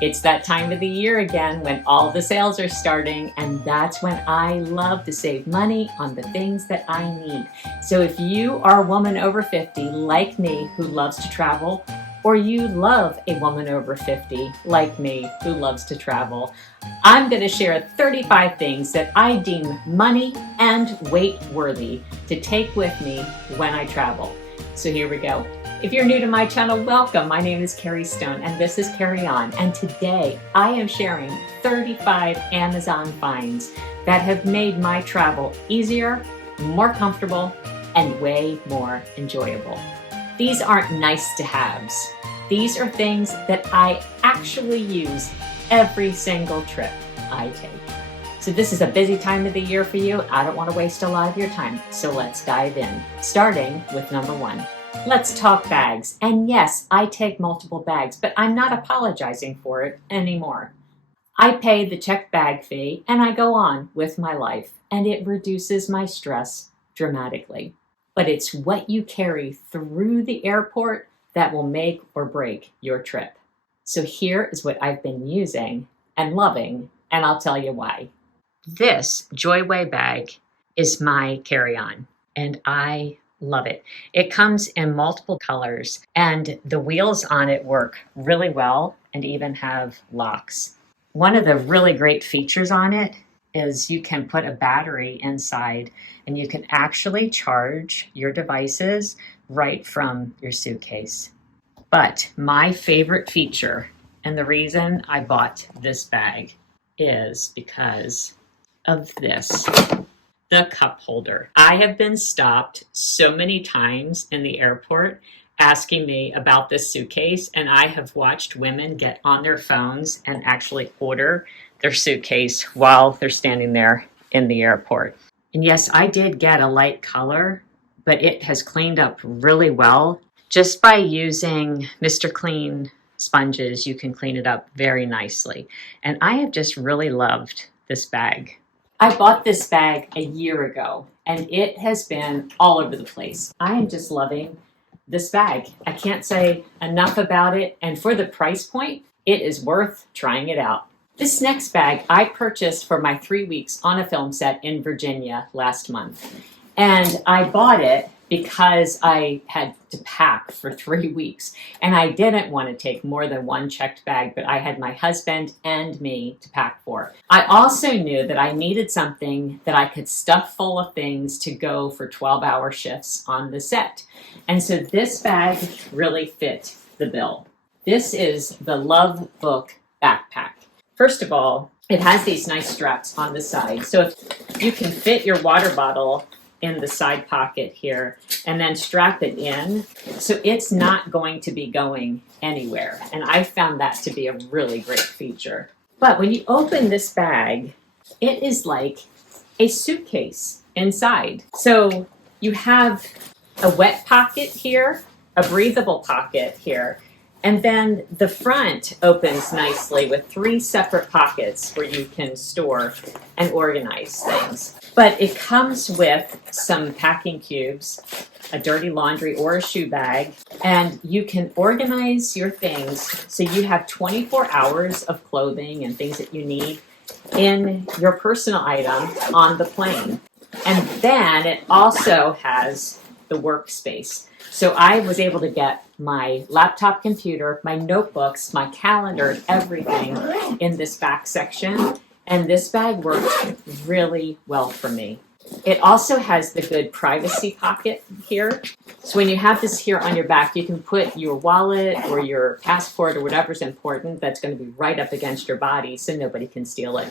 It's that time of the year again when all the sales are starting, and that's when I love to save money on the things that I need. So if you are a woman over 50 like me who loves to travel, or you love a woman over 50 like me who loves to travel, I'm going to share 35 things that I deem money and weight worthy to take with me when I travel. So here we go. If you're new to my channel, welcome. My name is Carrie Stone and this is Carrie On. And today I am sharing 35 Amazon finds that have made my travel easier, more comfortable, and way more enjoyable. These aren't nice to haves. These are things that I actually use every single trip I take. So this is a busy time of the year for you. I don't want to waste a lot of your time. So let's dive in, starting with number one. Let's talk bags. And yes, I take multiple bags, but I'm not apologizing for it anymore. I pay the checked bag fee and I go on with my life, and it reduces my stress dramatically. But it's what you carry through the airport that will make or break your trip. So here is what I've been using and loving, and I'll tell you why. This Joyway bag is my carry-on, and I love it. It comes in multiple colors, and the wheels on it work really well and even have locks. One of the really great features on it is you can put a battery inside, and you can actually charge your devices right from your suitcase. But my favorite feature, and the reason I bought this bag, is because of this. The cup holder. I have been stopped so many times in the airport asking me about this suitcase, and I have watched women get on their phones and actually order their suitcase while they're standing there in the airport. And yes, I did get a light color, but it has cleaned up really well. Just by using Mr. Clean sponges, you can clean it up very nicely. And I have just really loved this bag. I bought this bag a year ago, and it has been all over the place. I am just loving this bag. I can't say enough about it, and for the price point, it is worth trying it out. This next bag I purchased for my 3 weeks on a film set in Virginia last month, and I bought it because I had to pack for 3 weeks, and I didn't want to take more than one checked bag, but I had my husband and me to pack for. I also knew that I needed something that I could stuff full of things to go for 12-hour shifts on the set. And so this bag really fit the bill. This is the Love Book backpack. First of all, it has these nice straps on the side. So if you can fit your water bottle in the side pocket here and then strap it in, so it's not going to be going anywhere. And I found that to be a really great feature. But when you open this bag, it is like a suitcase inside. So you have a wet pocket here, a breathable pocket here, and then the front opens nicely with 3 separate pockets where you can store and organize things. But it comes with some packing cubes, a dirty laundry or a shoe bag, and you can organize your things so you have 24 hours of clothing and things that you need in your personal item on the plane. And then it also has the workspace. So I was able to get my laptop computer, my notebooks, my calendar, everything in this back section. And this bag worked really well for me. It also has the good privacy pocket here. So when you have this here on your back, you can put your wallet or your passport or whatever's important that's going to be right up against your body so nobody can steal it.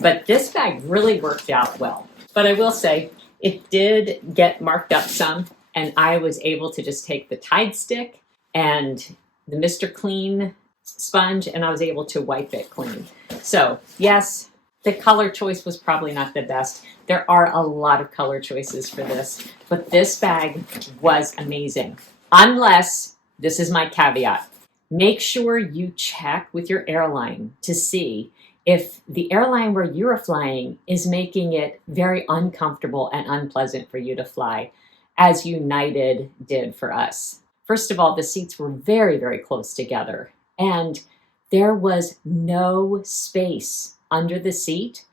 But this bag really worked out well. But I will say, it did get marked up some, and I was able to just take the Tide stick and the Mr. Clean sponge, and I was able to wipe it clean. So yes, the color choice was probably not the best. There are a lot of color choices for this, but this bag was amazing. Unless, this is my caveat, make sure you check with your airline to see if the airline where you're flying is making it very uncomfortable and unpleasant for you to fly, as United did for us. First of all, the seats were very, very close together, and there was no space under the seat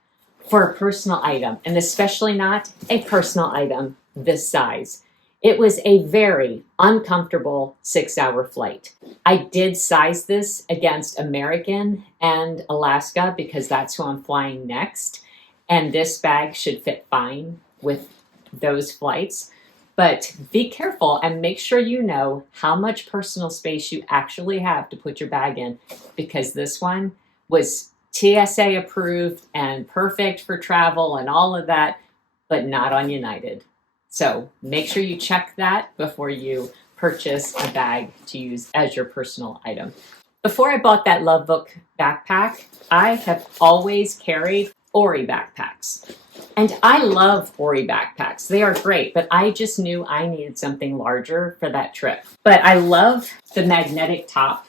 for a personal item, and especially not a personal item this size. It was a very uncomfortable 6-hour flight. I did size this against American and Alaska because that's who I'm flying next. And this bag should fit fine with those flights. But be careful and make sure you know how much personal space you actually have to put your bag in, because this one was TSA approved and perfect for travel and all of that, but not on United. So make sure you check that before you purchase a bag to use as your personal item. Before I bought that Love Book backpack, I have always carried Ori backpacks. And I love Ori backpacks. They are great, but I just knew I needed something larger for that trip. But I love the magnetic top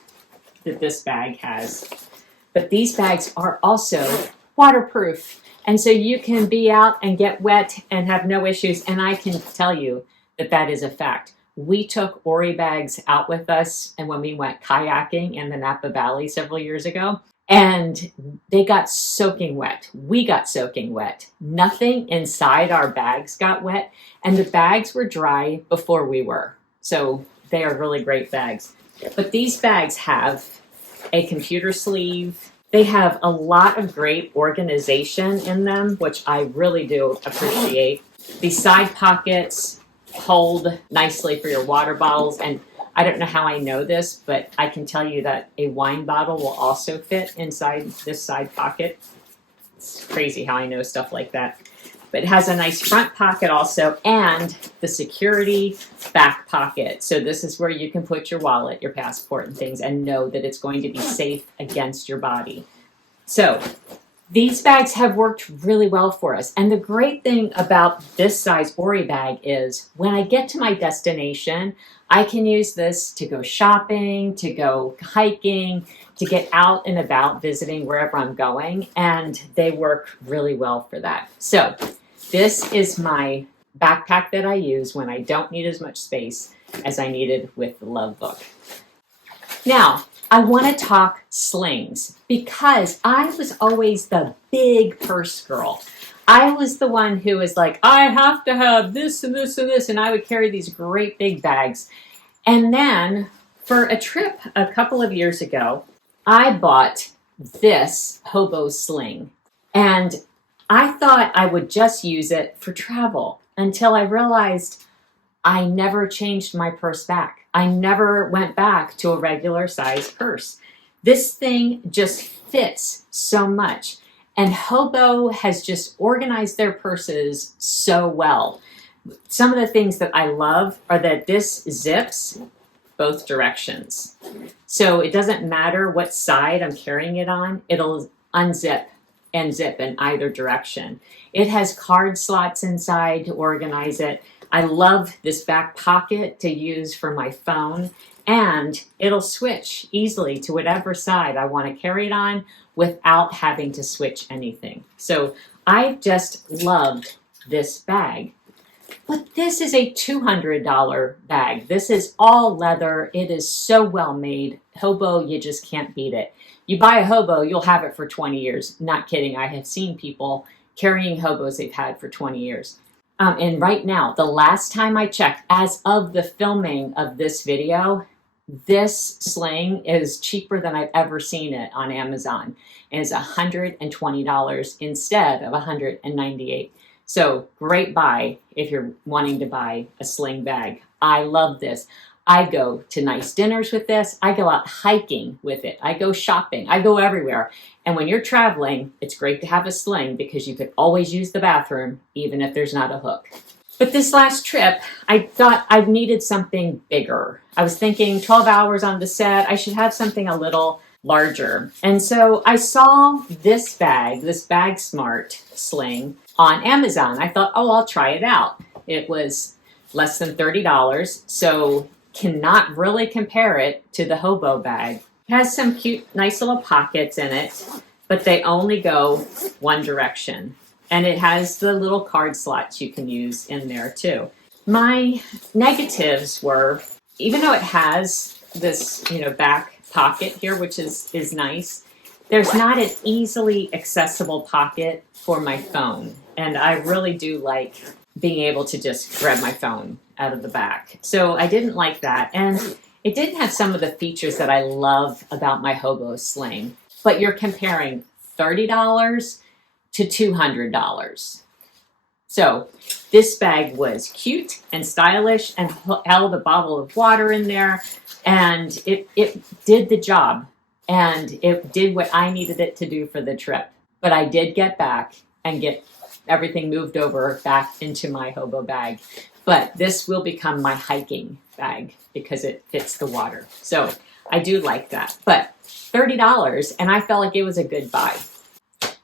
that this bag has. But these bags are also waterproof. And so you can be out and get wet and have no issues. And I can tell you that that is a fact. We took Ori bags out with us, and when we went kayaking in the Napa Valley several years ago, and they got soaking wet. We got soaking wet. Nothing inside our bags got wet, and the bags were dry before we were. So they are really great bags. But these bags have a computer sleeve. They have a lot of great organization in them, which I really do appreciate. The side pockets hold nicely for your water bottles. And I don't know how I know this, but I can tell you that a wine bottle will also fit inside this side pocket. It's crazy how I know stuff like that. But it has a nice front pocket also, and the security back pocket. So this is where you can put your wallet, your passport, and things, and know that it's going to be safe against your body. So these bags have worked really well for us. And the great thing about this size Ori bag is when I get to my destination, I can use this to go shopping, to go hiking, to get out and about visiting wherever I'm going. And they work really well for that. So this is my backpack that I use when I don't need as much space as I needed with the Love Book. Now, I want to talk slings because I was always the big purse girl. I was the one who was like, I have to have this and this and this, and I would carry these great big bags. And then for a trip a couple of years ago, I bought this hobo sling. And I thought I would just use it for travel until I realized I never changed my purse back. I never went back to a regular size purse. This thing just fits so much. And Hobo has just organized their purses so well. Some of the things that I love are that this zips both directions. So it doesn't matter what side I'm carrying it on, it'll unzip and zip in either direction. It has card slots inside to organize it. I love this back pocket to use for my phone, and it'll switch easily to whatever side I want to carry it on without having to switch anything. So I just loved this bag. But this is a $200 bag. This is all leather. It is so well made. Hobo, you just can't beat it. You buy a Hobo, you'll have it for 20 years. Not kidding. I have seen people carrying Hobos they've had for 20 years. And right now, the last time I checked, as of the filming of this video, this sling is cheaper than I've ever seen it on Amazon. And it's $120 instead of $198. So great buy if you're wanting to buy a sling bag. I love this. I go to nice dinners with this. I go out hiking with it. I go shopping. I go everywhere. And when you're traveling, it's great to have a sling because you could always use the bathroom, even if there's not a hook. But this last trip, I thought I needed something bigger. I was thinking 12 hours on the set. I should have something a little larger. And so I saw this bag, this Bag Smart sling on Amazon. I thought, oh, I'll try it out. It was less than $30. So cannot really compare it to the Hobo bag. It has some cute, nice little pockets in it, but they only go one direction. And it has the little card slots you can use in there too. My negatives were, even though it has this, back pocket here, which is nice. There's not an easily accessible pocket for my phone. And I really do like being able to just grab my phone out of the back. So I didn't like that. And it didn't have some of the features that I love about my hobo sling. But you're comparing $30 to $200. So this bag was cute and stylish and held a bottle of water in there, and it did the job, and it did what I needed it to do for the trip. But I did get back and get everything moved over back into my hobo bag. But this will become my hiking bag because it fits the water. So I do like that. But $30, and I felt like it was a good buy.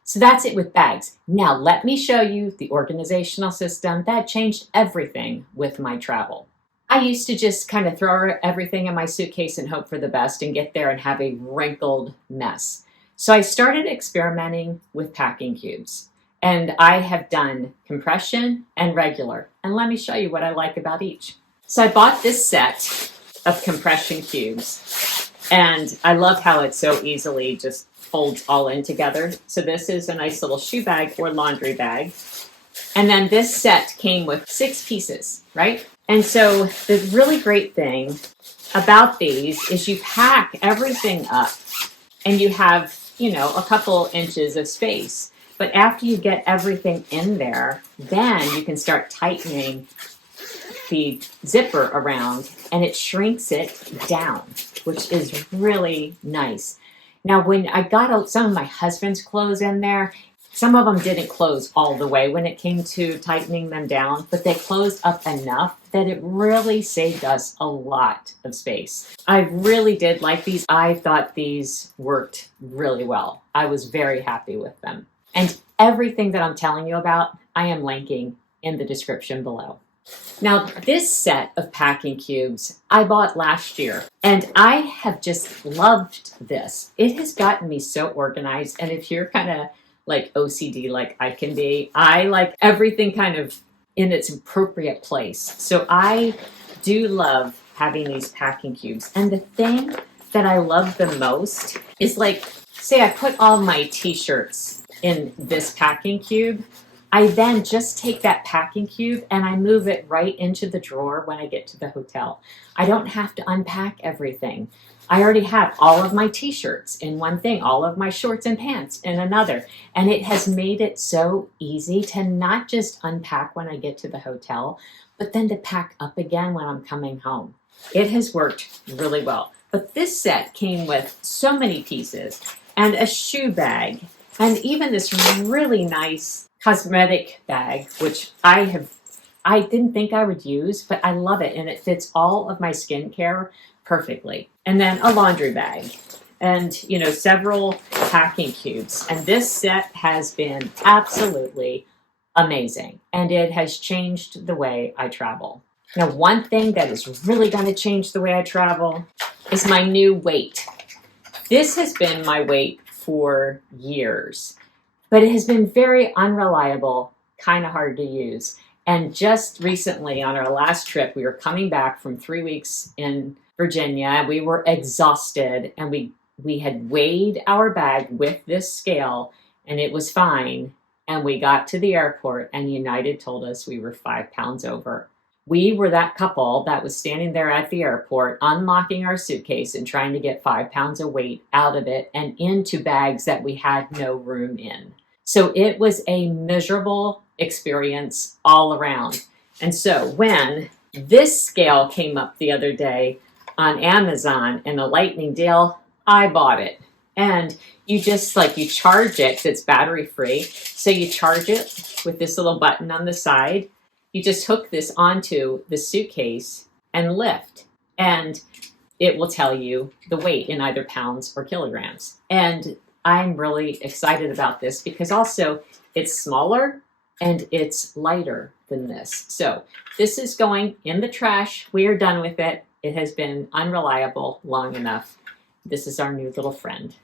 So that's it with bags. Now let me show you the organizational system that changed everything with my travel. I used to just kind of throw everything in my suitcase and hope for the best and get there and have a wrinkled mess. So I started experimenting with packing cubes. And I have done compression and regular. And let me show you what I like about each. So I bought this set of compression cubes. And I love how it so easily just folds all in together. So this is a nice little shoe bag or laundry bag. And then this set came with 6 pieces, right? And so the really great thing about these is you pack everything up and you have, a couple inches of space. But after you get everything in there, then you can start tightening the zipper around and it shrinks it down, which is really nice. Now, when I got some of my husband's clothes in there, some of them didn't close all the way when it came to tightening them down, but they closed up enough that it really saved us a lot of space. I really did like these. I thought these worked really well. I was very happy with them. And everything that I'm telling you about, I am linking in the description below. Now, this set of packing cubes I bought last year, and I have just loved this. It has gotten me so organized, and if you're kind of like OCD like I can be, I like everything kind of in its appropriate place. So I do love having these packing cubes. And the thing that I love the most is say I put all my t-shirts in this packing cube. I then just take that packing cube and I move it right into the drawer when I get to the hotel. I don't have to unpack everything. I already have all of my t-shirts in one thing, all of my shorts and pants in another. And it has made it so easy to not just unpack when I get to the hotel, but then to pack up again when I'm coming home. It has worked really well. But this set came with so many pieces and a shoe bag and even this really nice cosmetic bag, which I didn't think I would use, but I love it. And it fits all of my skincare perfectly. And then a laundry bag and, several packing cubes. And this set has been absolutely amazing. And it has changed the way I travel. Now, one thing that is really going to change the way I travel is my new weight. This has been my weight for years. But it has been very unreliable, kind of hard to use. And just recently on our last trip, we were coming back from 3 weeks in Virginia. We were exhausted and we had weighed our bag with this scale and it was fine. And we got to the airport and United told us we were 5 pounds over. We were that couple that was standing there at the airport, unlocking our suitcase and trying to get 5 pounds of weight out of it and into bags that we had no room in. So it was a miserable experience all around. And so when this scale came up the other day on Amazon in a lightning deal, I bought it. And you just you charge it, 'cause it's battery free. So you charge it with this little button on the side. You just hook this onto the suitcase and lift. And it will tell you the weight in either pounds or kilograms. And I'm really excited about this because also it's smaller and it's lighter than this. So this is going in the trash. We are done with it. It has been unreliable long enough. This is our new little friend.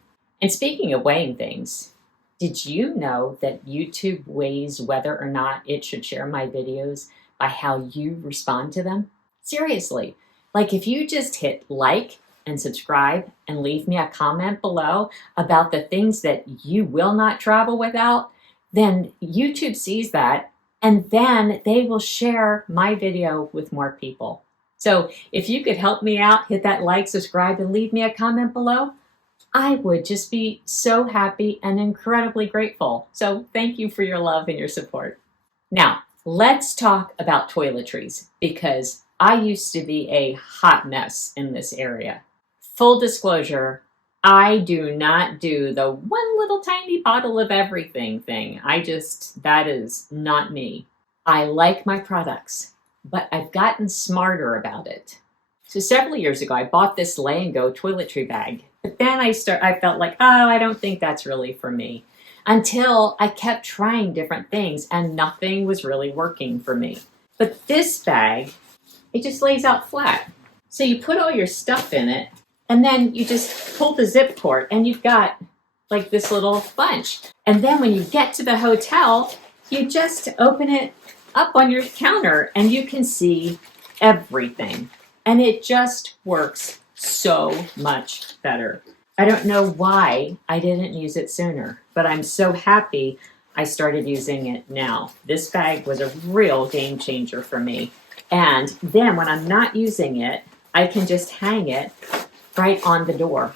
And speaking of weighing things, did you know that YouTube weighs whether or not it should share my videos by how you respond to them? Seriously, if you just hit like and subscribe and leave me a comment below about the things that you will not travel without, then YouTube sees that and then they will share my video with more people. So if you could help me out, hit that like, subscribe, and leave me a comment below, I would just be so happy and incredibly grateful. So thank you for your love and your support. Now, let's talk about toiletries because I used to be a hot mess in this area. Full disclosure, I do not do the one little tiny bottle of everything thing. That is not me. I like my products, but I've gotten smarter about it. So several years ago, I bought this Lay and Go toiletry bag, but then I felt like, oh, I don't think that's really for me. Until I kept trying different things and nothing was really working for me. But this bag, it just lays out flat. So you put all your stuff in it and then you just pull the zip cord and you've got like this little bunch. And then when you get to the hotel, you just open it up on your counter and you can see everything. And it just works so much better. I don't know why I didn't use it sooner, but I'm so happy I started using it now. This bag was a real game changer for me. And then when I'm not using it, I can just hang it right on the door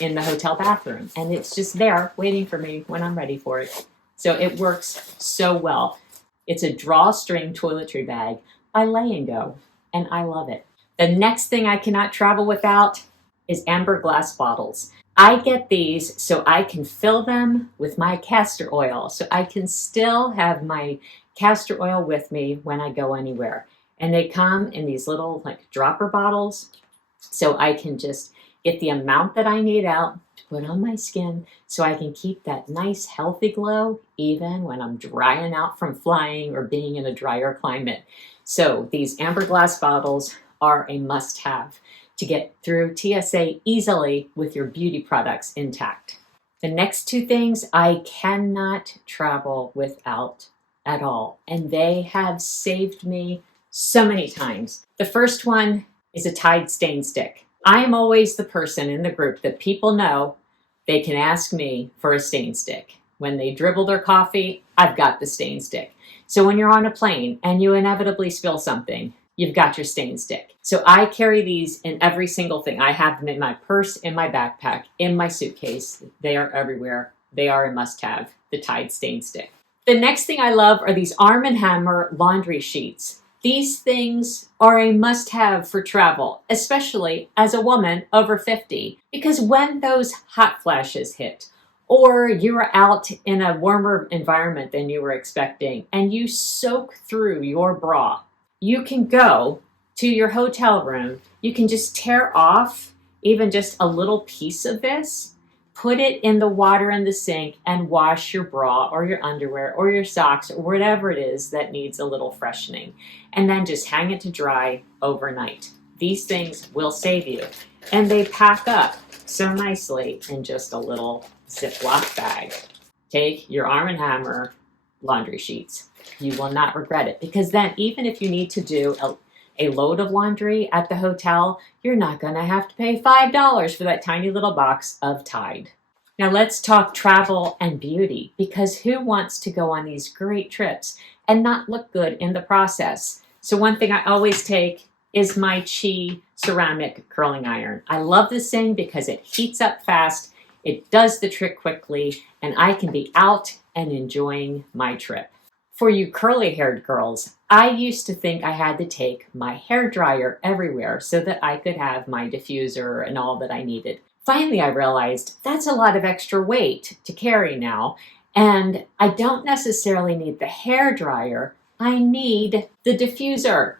in the hotel bathroom. And it's just there waiting for me when I'm ready for it. So it works so well. It's a drawstring toiletry bag by Lay and Go, and I love it. The next thing I cannot travel without is amber glass bottles. I get these so I can fill them with my castor oil, so I can still have my castor oil with me when I go anywhere. And they come in these little like dropper bottles, so I can just get the amount that I need out to put on my skin so I can keep that nice healthy glow even when I'm drying out from flying or being in a drier climate. So these amber glass bottles are a must-have to get through TSA easily with your beauty products intact. The next two things I cannot travel without at all, and they have saved me so many times. The first one is a Tide stain stick. I am always the person in the group that people know they can ask me for a stain stick. When they dribble their coffee, I've got the stain stick. So when you're on a plane and you inevitably spill something, you've got your stain stick. So I carry these in every single thing. I have them in my purse, in my backpack, in my suitcase. They are everywhere. They are a must-have, the Tide stain stick. The next thing I love are these Arm & Hammer laundry sheets. These things are a must-have for travel, especially as a woman over 50, because when those hot flashes hit, or you're out in a warmer environment than you were expecting, and you soak through your bra, you can go to your hotel room, you can just tear off even just a little piece of this, put it in the water in the sink and wash your bra or your underwear or your socks or whatever it is that needs a little freshening. And then just hang it to dry overnight. These things will save you. And they pack up so nicely in just a little Ziploc bag. Take your Arm & Hammer laundry sheets. You will not regret it, because then even if you need to do a load of laundry at the hotel, you're not going to have to pay $5 for that tiny little box of Tide. Now let's talk travel and beauty, because who wants to go on these great trips and not look good in the process? So one thing I always take is my Chi ceramic curling iron. I love this thing because it heats up fast, it does the trick quickly, and I can be out and enjoying my trip. For you curly-haired girls, I used to think I had to take my hair dryer everywhere so that I could have my diffuser and all that I needed. Finally, I realized that's a lot of extra weight to carry now, and I don't necessarily need the hair dryer, I need the diffuser.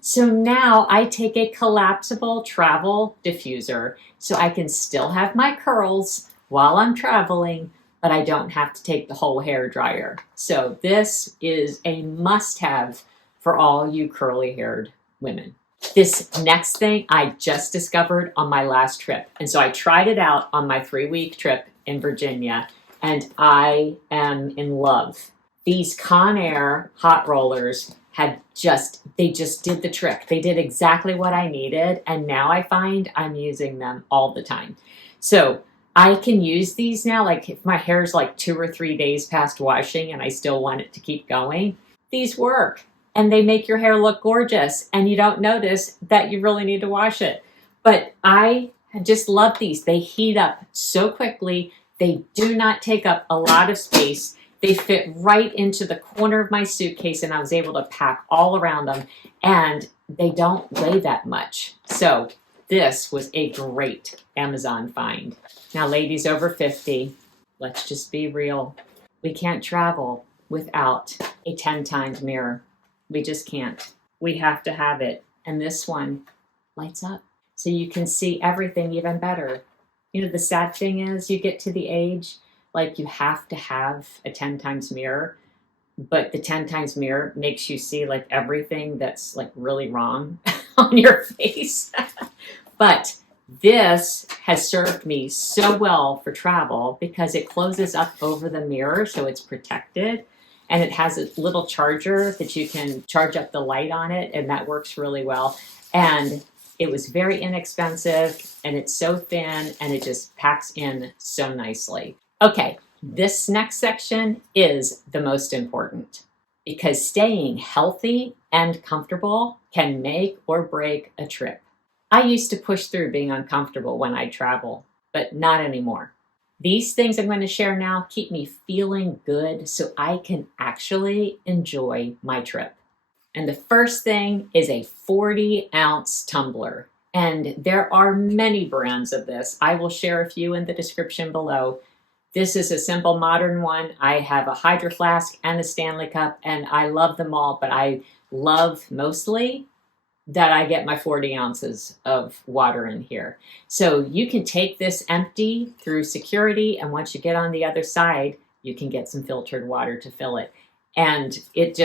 So now I take a collapsible travel diffuser so I can still have my curls while I'm traveling, but I don't have to take the whole hair dryer. So this is a must-have for all you curly-haired women. This next thing I just discovered on my last trip. And so I tried it out on my 3-week trip in Virginia, and I am in love. These Conair hot rollers they just did the trick. They did exactly what I needed. And now I find I'm using them all the time. So I can use these now. Like if my hair's like 2 or 3 days past washing and I still want it to keep going, these work. And they make your hair look gorgeous. And you don't notice that you really need to wash it. But I just love these. They heat up so quickly. They do not take up a lot of space. They fit right into the corner of my suitcase, and I was able to pack all around them, and they don't weigh that much. So this was a great Amazon find. Now, ladies over 50, let's just be real. We can't travel without a 10 times mirror. We just can't. We have to have it. And this one lights up so you can see everything even better. You know, the sad thing is you get to the age, like you have to have a 10 times mirror, but the 10 times mirror makes you see like everything that's like really wrong on your face. But this has served me so well for travel because it closes up over the mirror so it's protected. And it has a little charger that you can charge up the light on it, and that works really well. And it was very inexpensive, and it's so thin, and it just packs in so nicely. Okay, this next section is the most important because staying healthy and comfortable can make or break a trip. I used to push through being uncomfortable when I travel, but not anymore. These things I'm going to share now keep me feeling good so I can actually enjoy my trip. And the first thing is a 40-ounce tumbler. And there are many brands of this. I will share a few in the description below. This is a simple modern one. I have a Hydro Flask and a Stanley Cup, and I love them all, but I love mostly that I get my 40 ounces of water in here. So you can take this empty through security, and once you get on the other side, you can get some filtered water to fill it. And it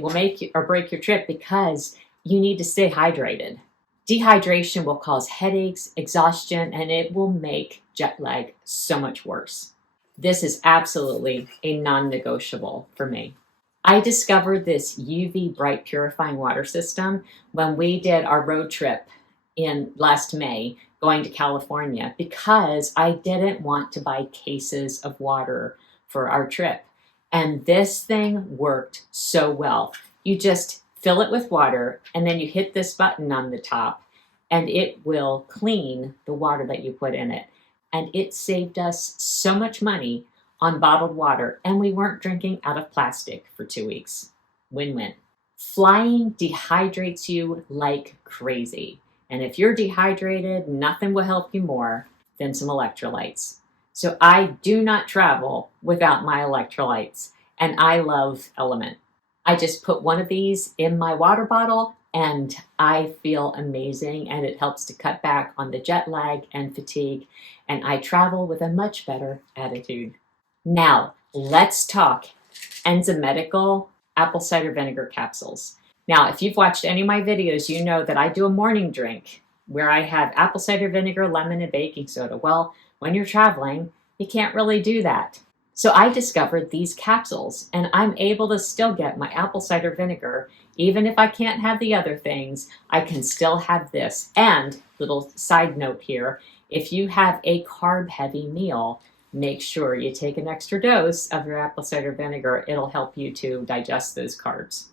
will make or break your trip because you need to stay hydrated. Dehydration will cause headaches, exhaustion, and it will make jet lag so much worse. This is absolutely a non-negotiable for me. I discovered this UV bright purifying water system when we did our road trip in last May going to California because I didn't want to buy cases of water for our trip. And this thing worked so well. You just fill it with water and then you hit this button on the top and it will clean the water that you put in it. And it saved us so much money on bottled water, and we weren't drinking out of plastic for 2 weeks. Win-win. Flying dehydrates you like crazy. And if you're dehydrated, nothing will help you more than some electrolytes. So I do not travel without my electrolytes, and I love Element. I just put one of these in my water bottle, and I feel amazing, and it helps to cut back on the jet lag and fatigue, and I travel with a much better attitude. Now, let's talk Enzymedical apple cider vinegar capsules. Now, if you've watched any of my videos, you know that I do a morning drink where I have apple cider vinegar, lemon, and baking soda. Well, when you're traveling, you can't really do that. So I discovered these capsules, and I'm able to still get my apple cider vinegar. Even if I can't have the other things, I can still have this. And, little side note here, if you have a carb-heavy meal, make sure you take an extra dose of your apple cider vinegar. It'll help you to digest those carbs.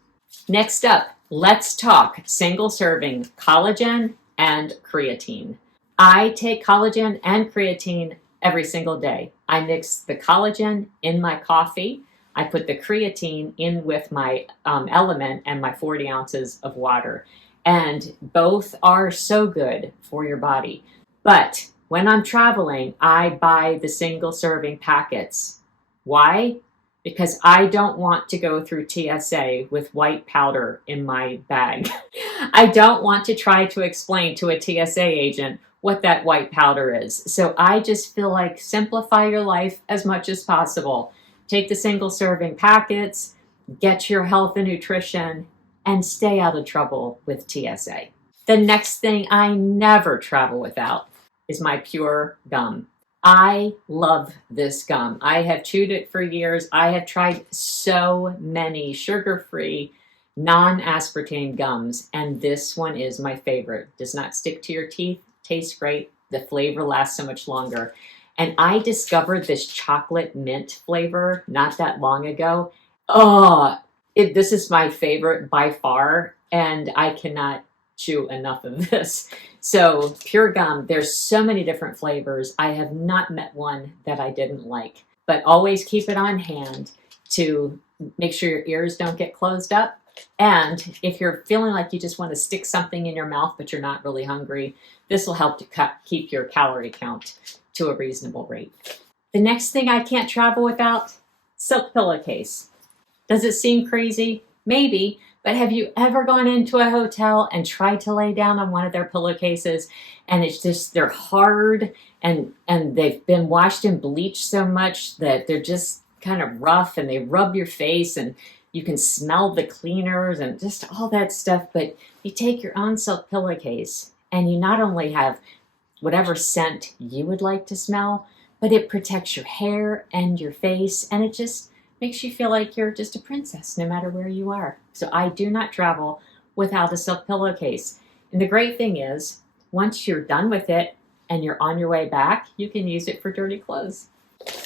Next up, let's talk single serving collagen and creatine. I take collagen and creatine every single day. I mix the collagen in my coffee. I put the creatine in with my Element and my 40 ounces of water. And both are so good for your body. But when I'm traveling, I buy the single serving packets. Why? Because I don't want to go through TSA with white powder in my bag. I don't want to try to explain to a TSA agent what that white powder is. So I just feel like simplify your life as much as possible. Take the single serving packets, get your health and nutrition, and stay out of trouble with TSA. The next thing I never travel without is my Pure gum. I love this gum. I have chewed it for years. I have tried so many sugar-free, non-aspartame gums, and this one is my favorite. Does not stick to your teeth, tastes great, the flavor lasts so much longer. And I discovered this chocolate mint flavor not that long ago. Oh, this is my favorite by far, and I cannot chew enough of this. So pure gum, there's so many different flavors. I have not met one that I didn't like, but always keep it on hand to make sure your ears don't get closed up. And if you're feeling like you just want to stick something in your mouth, but you're not really hungry, this will help to keep your calorie count to a reasonable rate. The next thing I can't travel without, silk pillowcase. Does it seem crazy? Maybe, but have you ever gone into a hotel and tried to lay down on one of their pillowcases and it's just, they're hard and they've been washed in bleach so much that they're just kind of rough and they rub your face and you can smell the cleaners and just all that stuff. But you take your own silk pillowcase and you not only have whatever scent you would like to smell, but it protects your hair and your face, and it just makes you feel like you're just a princess no matter where you are. So I do not travel without a silk pillowcase. And the great thing is, once you're done with it and you're on your way back, you can use it for dirty clothes.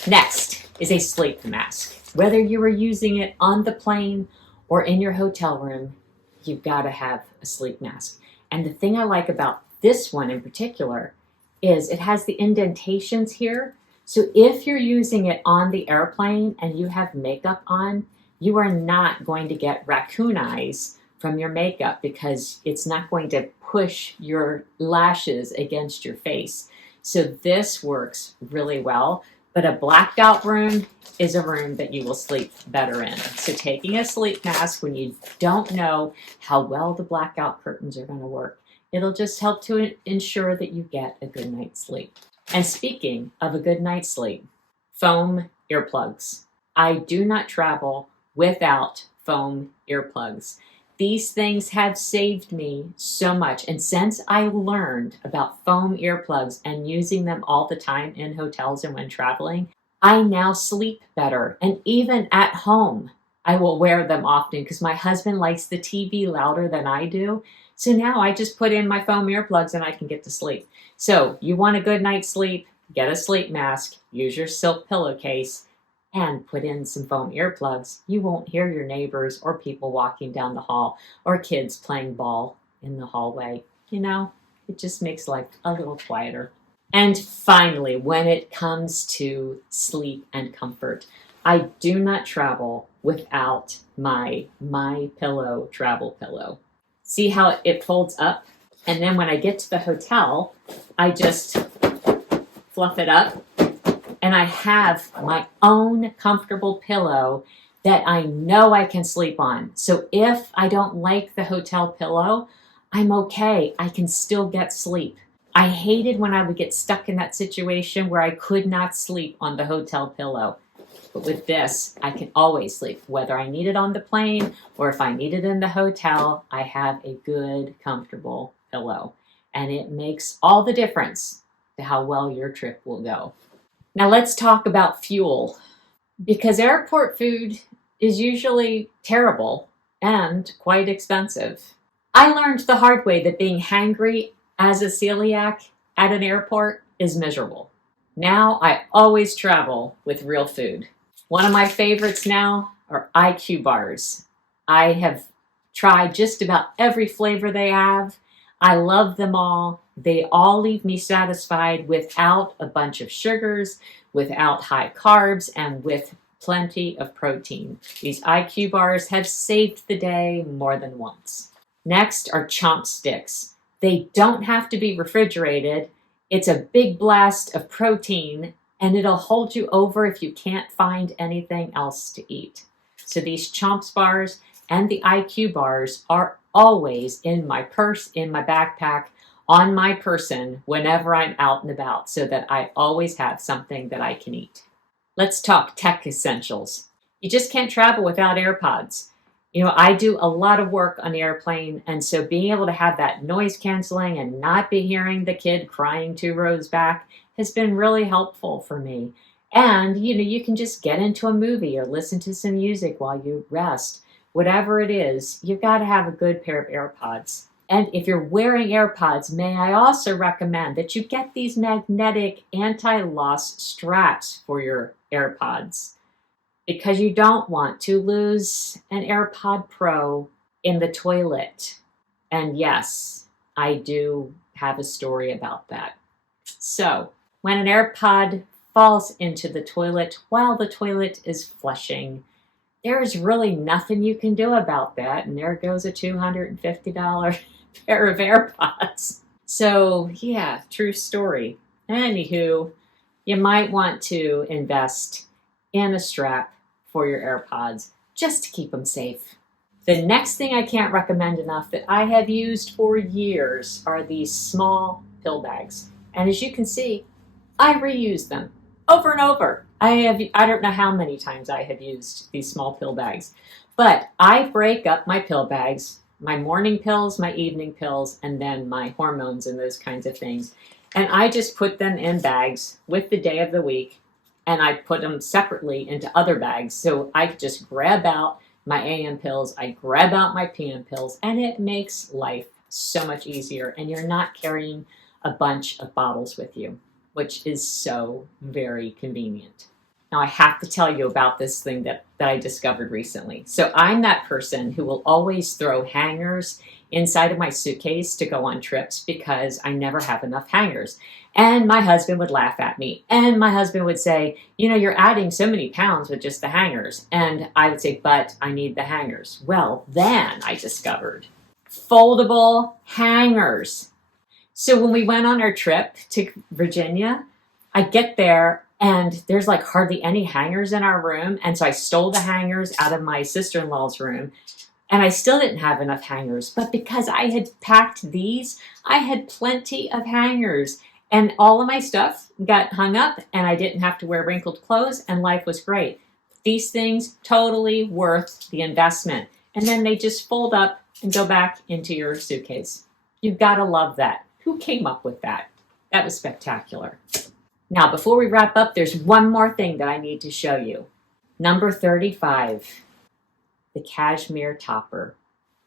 Next is a sleep mask. Whether you are using it on the plane or in your hotel room, you've got to have a sleep mask. And the thing I like about this one in particular is it has the indentations here. So if you're using it on the airplane and you have makeup on, you are not going to get raccoon eyes from your makeup because it's not going to push your lashes against your face. So this works really well, but a blacked out room is a room that you will sleep better in. So taking a sleep mask when you don't know how well the blackout curtains are going to work, it'll just help to ensure that you get a good night's sleep. And speaking of a good night's sleep, foam earplugs. I do not travel without foam earplugs. These things have saved me so much. And since I learned about foam earplugs and using them all the time in hotels and when traveling, I now sleep better. And even at home, I will wear them often because my husband likes the TV louder than I do. So now I just put in my foam earplugs and I can get to sleep. So you want a good night's sleep, get a sleep mask, use your silk pillowcase, and put in some foam earplugs. You won't hear your neighbors or people walking down the hall or kids playing ball in the hallway. You know, it just makes life a little quieter. And finally, when it comes to sleep and comfort, I do not travel without my Pillow travel pillow. See how it folds up? And then when I get to the hotel, I just fluff it up and I have my own comfortable pillow that I know I can sleep on. So if I don't like the hotel pillow, I'm okay. I can still get sleep. I hated when I would get stuck in that situation where I could not sleep on the hotel pillow. But with this, I can always sleep. Whether I need it on the plane or if I need it in the hotel, I have a good, comfortable pillow. And it makes all the difference to how well your trip will go. Now let's talk about fuel. Because airport food is usually terrible and quite expensive. I learned the hard way that being hangry as a celiac at an airport is miserable. Now I always travel with real food. One of my favorites now are IQ bars. I have tried just about every flavor they have. I love them all. They all leave me satisfied without a bunch of sugars, without high carbs, and with plenty of protein. These IQ bars have saved the day more than once. Next are chomp sticks. They don't have to be refrigerated. It's a big blast of protein, and it'll hold you over if you can't find anything else to eat. So these Chomps bars and the IQ bars are always in my purse, in my backpack, on my person whenever I'm out and about, so that I always have something that I can eat. Let's talk tech essentials. You just can't travel without AirPods. You know, I do a lot of work on the airplane, and so being able to have that noise canceling and not be hearing the kid crying 2 rows back has been really helpful for me. And, you know, you can just get into a movie or listen to some music while you rest whatever it is, you've got to have a good pair of AirPods. And if you're wearing AirPods, may I also recommend that you get these magnetic anti-loss straps for your AirPods, because you don't want to lose an AirPod Pro in the toilet. And yes, I do have a story about that. So, when an AirPod falls into the toilet while the toilet is flushing, there is really nothing you can do about that. And there goes a $250 pair of AirPods. So, yeah, true story. Anywho, you might want to invest in a strap for your AirPods just to keep them safe. The next thing I can't recommend enough that I have used for years are these small pill bags. And as you can see, I reuse them over and over. I don't know how many times I have used these small pill bags, but I break up my pill bags, my morning pills, my evening pills, and then my hormones and those kinds of things. And I just put them in bags with the day of the week, and I put them separately into other bags. So I just grab out my AM pills, I grab out my PM pills, and it makes life so much easier. And you're not carrying a bunch of bottles with you, which is so very convenient. Now I have to tell you about this thing that I discovered recently. So I'm that person who will always throw hangers inside of my suitcase to go on trips because I never have enough hangers. And my husband would laugh at me. And my husband would say, you know, you're adding so many pounds with just the hangers. And I would say, but I need the hangers. Well, then I discovered foldable hangers. So when we went on our trip to Virginia, I get there and there's like hardly any hangers in our room. And so I stole the hangers out of my sister-in-law's room. And I still didn't have enough hangers. But because I had packed these, I had plenty of hangers. And all of my stuff got hung up and I didn't have to wear wrinkled clothes and life was great. These things, totally worth the investment. And then they just fold up and go back into your suitcase. You've got to love that. Who came up with that? That was spectacular. Now, before we wrap up, there's one more thing that I need to show you. Number 35, the cashmere topper,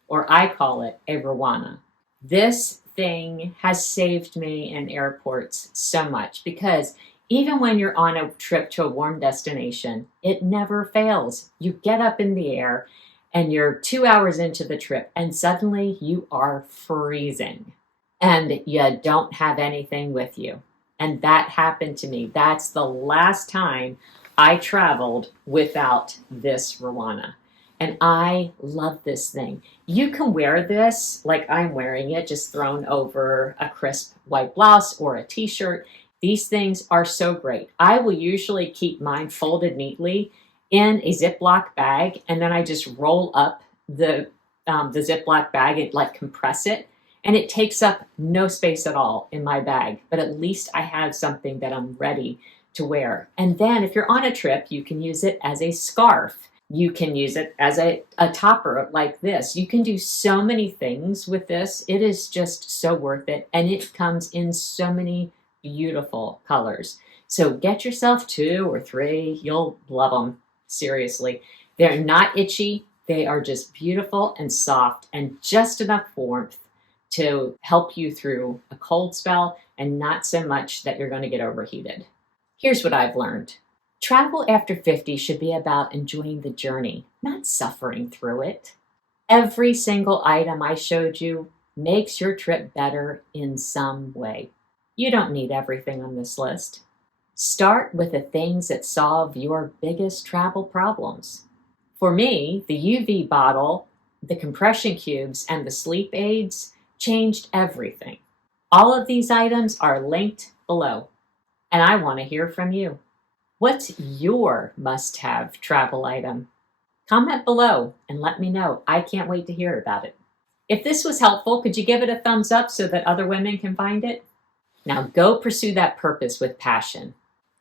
or I call it a Rwana. This thing has saved me in airports so much because even when you're on a trip to a warm destination, it never fails. You get up in the air and you're 2 hours into the trip and suddenly you are freezing and you don't have anything with you. And that happened to me. That's the last time I traveled without this Rwana. And I love this thing. You can wear this like I'm wearing it, just thrown over a crisp white blouse or a t-shirt. These things are so great. I will usually keep mine folded neatly in a Ziploc bag, and then I just roll up the Ziploc bag and like compress it, and it takes up no space at all in my bag. But at least I have something that I'm ready to wear. And then if you're on a trip, you can use it as a scarf. You can use it as a topper like this. You can do so many things with this. It is just so worth it. And it comes in so many beautiful colors. So get yourself 2 or 3. You'll love them. Seriously. They're not itchy. They are just beautiful and soft and just enough warmth to help you through a cold spell and not so much that you're going to get overheated. Here's what I've learned. Travel after 50 should be about enjoying the journey, not suffering through it. Every single item I showed you makes your trip better in some way. You don't need everything on this list. Start with the things that solve your biggest travel problems. For me, the UV bottle, the compression cubes, and the sleep aids changed everything. All of these items are linked below, and I want to hear from you. What's your must-have travel item? Comment below and let me know. I can't wait to hear about it. If this was helpful, could you give it a thumbs up so that other women can find it? Now go pursue that purpose with passion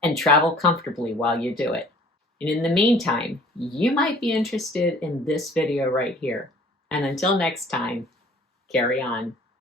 and travel comfortably while you do it. And in the meantime, you might be interested in this video right here. And until next time, carry on.